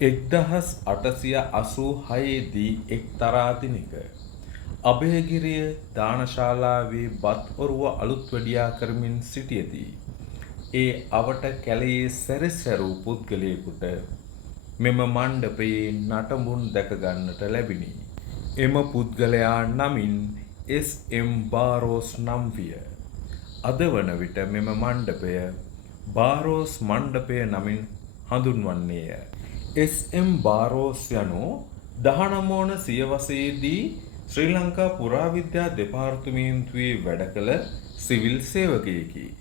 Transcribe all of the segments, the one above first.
1886දී එක්තරා දිනක අභයගිරිය දානශාලාවේ බත් ඔරුව අලුත් වැඩියා කරමින් සිටියදී ඒ අවට කැලයේ සැරිසැරූ පුද්ගලයෙකුට මෙම මණ්ඩපයේ නටඹුන් දැක ගන්නට ලැබිණි. එම පුද්ගලයා නමින් එස්.එම්. බාරෝස් නම් විය. අද වන විට මෙම මණ්ඩපය බාරෝස් මණ්ඩපය නමින් හඳුන්වන්නේය. එස්.එම්. බාරෝස් යනු 19 වන සියවසේදී ශ්‍රී ලංකා පුරාවිද්‍යා දෙපාර්තමේන්තුවේ වැඩ කළ සිවිල් සේවකයෙකි.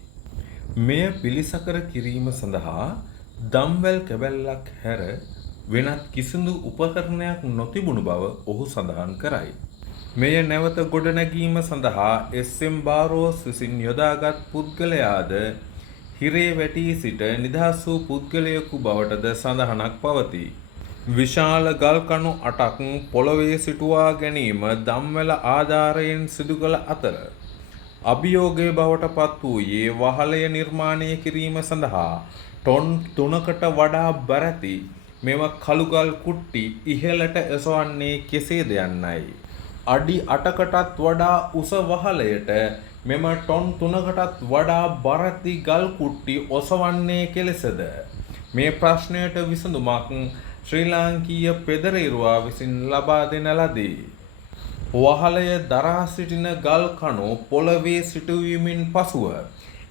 මෙය පිළිසකර කිරීම සඳහා දම්වැල් කැබැල්ලක් හැර වෙනත් කිසිදු උපකරණයක් නොතිබුණු බව ඔහු සඳහන් කරයි. මෙය නැවත ගොඩනැගීම සඳහා එස්.එම්. බාරෝස් විසින් යොදාගත් පුද්ගලයාද හිරේ වැටී සිට නිදහස් වූ පුද්ගලයෙකු බවටද සඳහනක් පවතී. විශාල ගල් කණු 8ක් පොළොවේ සිටුවා ගැනීම දම්වැල ආධාරයෙන් සිදු කළ අතර අභියෝගය බවට පත් වූයේ වහලය නිර්මාණය කිරීම සඳහා ටොන් 3කට වඩා බැරැති මෙම කළුගල් කුට්ටි ඉහළට එසවන්නේ කෙසේද යන්නයි. අඩි 8කටත් වඩා උස වහලයට මෙම ටොන් 3කටත් වඩා බරැති ගල් කුට්ටි ඔසවන්නේ කෙලෙසද? මේ ප්‍රශ්නයට විසඳුමක් ශ්‍රී ලාංකීය පෙදරේරුවා විසින් ලබා දෙන ලදී. වහලය දරා සිටින ගල් කණු පොළවේ සිටුවීමෙන් පසුව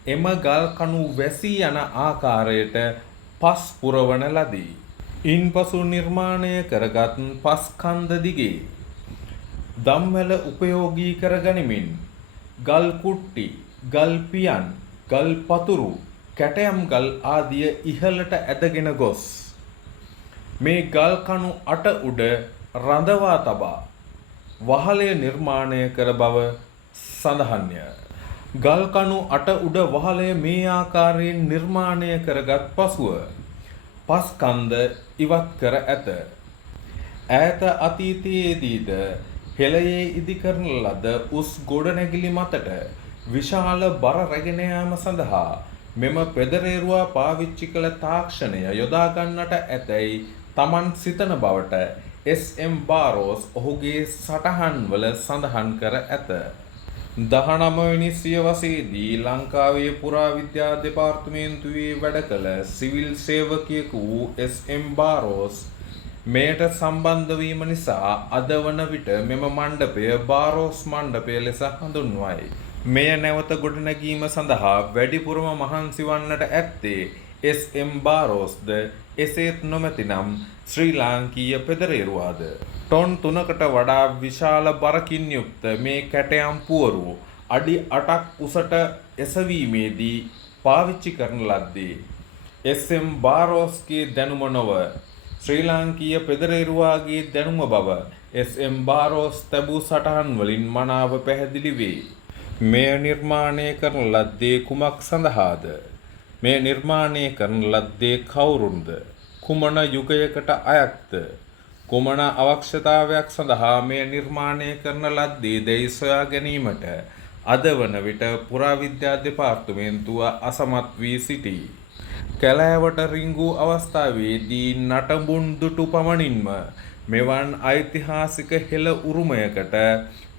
එම ගල් කණු වැසී යන ආකාරයට පස් පුරවන ලදී. ඉන්පසු නිර්මාණය කරගත් පස් කන්ද දිගේ දම්වැල උපයෝගී කර ගනිමින් ගල් කුට්ටි, ගල් පියන්, ගල් පතුරු, කැටයම් ගල් ආදිය ඉහළට ඇදගෙන ගොස් මේ ගල් කණු 8 උඩ රඳවා තබා වහලය නිර්මාණය කර බව සඳහන්ය. ගල් කණු 8 උඩ වහලය මේ ආකාරයෙන් නිර්මාණය කරගත් පසුව පස් කන්ද ඉවත් කර ඇත. ඈත අතීතයේදීද හෙළයේ ඉදිකරන ලද උස් ගොඩනැගිලි මතට විශාල බර රැගෙන යාම සඳහා මෙම පෙදරේරුවා පාවිච්චි කළ තාක්ෂණය යොදා ගන්නට ඇතැයි තමන් සිතන බවට එස්.එම්. බාරෝස් ඔහුගේ සටහන්වල සඳහන් කර ඇත. 19 වෙනි සියවසේදී ලංකාවේ පුරාවිද්‍යා දෙපාර්තමේන්තුවේ වැඩ කළ සිවිල් සේවකයෙකු වූ එස්.එම්. බාරෝස් මෙයට සම්බන්ධ වීම නිසා අද වන විට මෙම මණ්ඩපය බාරෝස් මණ්ඩපය ලෙස හඳුන්වයි. මෙය නැවත ගොඩනැගීම සඳහා වැඩිපුරම මහන්සි වන්නට ඇත්තේ එස්.එම්. බාරෝස්ද එසේත් නොමැතිනම් ශ්‍රී ලාංකීය පෙදරේරුවාද. ටොන් 3කට වඩා විශාල බරකින් යුක්ත මේ කැටයම් පුවරු අඩි 8ක් උසට එසවීමේදී පාවිච්චි කරන ලද්දේ එස්.එම්. බාරෝස්ගේ දැනුම නොව ශ්‍රී ලාංකීය පෙදරේරුවාගේ දැනුම බව එස්.එම්. බාරෝස් තැබූ සටහන් වලින් මනාව පැහැදිලි වේ. මෙය නිර්මාණය කරන ලද්දේ කුමක් සඳහාද? මෙය නිර්මාණය කරන ලද්දේ කවුරුන්ද? කුමන යුගයකට අයත්ද? කුමන අවශ්‍යතාවයක් සඳහා මෙය නිර්මාණය කරන ලද්දේ දැයි සොයා ගැනීමට අද වන විට පුරාවිද්‍යා දෙපාර්තමේන්තුව අසමත් වී සිටී. කැලෑවට රිංගූ අවස්ථාවේදී නටඹුන් දුටු පමණින්ම මෙවන් ඓතිහාසික හෙළ උරුමයකට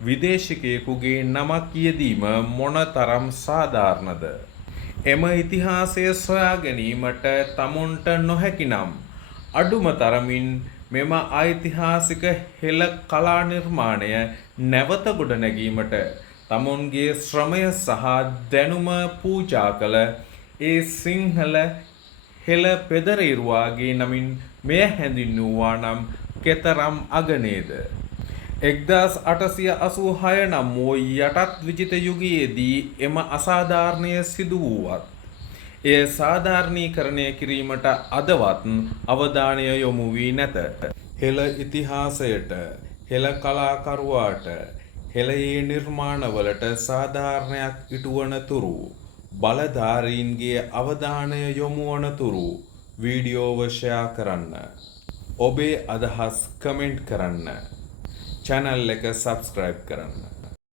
විදේශිකයෙකුගේ නමක් යෙදීම මොනතරම් සාධාරණද? එම ඉතිහාසය සොයා ගැනීමට තමුන්ට නොහැකි නම් අඩුම තරමින් මෙම ඓතිහාසික හෙළ කලා නිර්මාණය නැවත ගොඩනැගීමට තමුන්ගේ ශ්‍රමය සහ දැනුම පූජා කළ ඒ සිංහල හෙළ පෙදරේරුවාගේ නමින් මෙය හැඳින්වුවා නම් කෙතරම් අගනේද? 1886 නම් වූ යටත් විජිත යුගයේදී එම අසාධාරණය සිදු වූවත් එය සාධාරණීකරණය කිරීමට අදවත් අවධානය යොමු වී නැත. හෙළ ඉතිහාසයට, හෙළ කලාකරුවාට, හෙළයේ නිර්මාණවලට සාධාරණයක් ඉටුවන තුරු බලධාරීන්ගේ අවධානය යොමු වන තුරු වීඩියෝව ෂෙයා කරන්න. ඔබේ අදහස් කමෙන්ට් කරන්න. channel එක subscribe කරන්න.